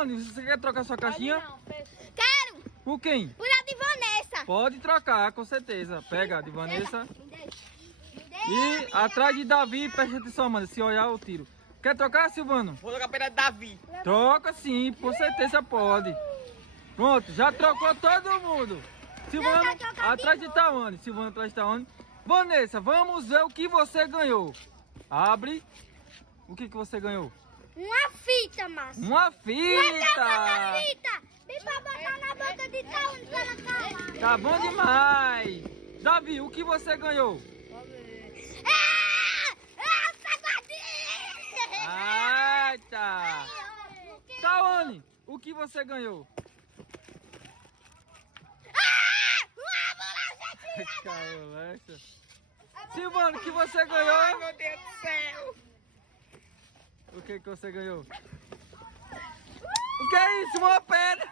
Silvano, você quer trocar sua caixinha? Quero! Por quem? Por a de Vanessa! Pode trocar, com certeza. Pega a de Vanessa. Me deixa. E atrás de Davi, preste atenção, mano. Se olhar, eu tiro. Quer trocar, Silvano? Vou jogar pela Davi. Troca sim, com certeza pode. Pronto, já trocou todo mundo. Silvano, Não, vai trocar atrás de de Tawane. Silvano atrás de Tawane. Vanessa, vamos ver o que você ganhou. Abre. O que você ganhou? Uma fita, Márcio. Uma fita! Uma fita! Vem pra botar na boca de Taone pra ela calar. Tá bom demais. Davi, o que você ganhou? Pagodinho! Eita! Tawane, o que você ganhou? Caraca. Silvano, o que você Ai, ganhou? meu Deus do céu. O que você ganhou? O que é isso? Uma pedra!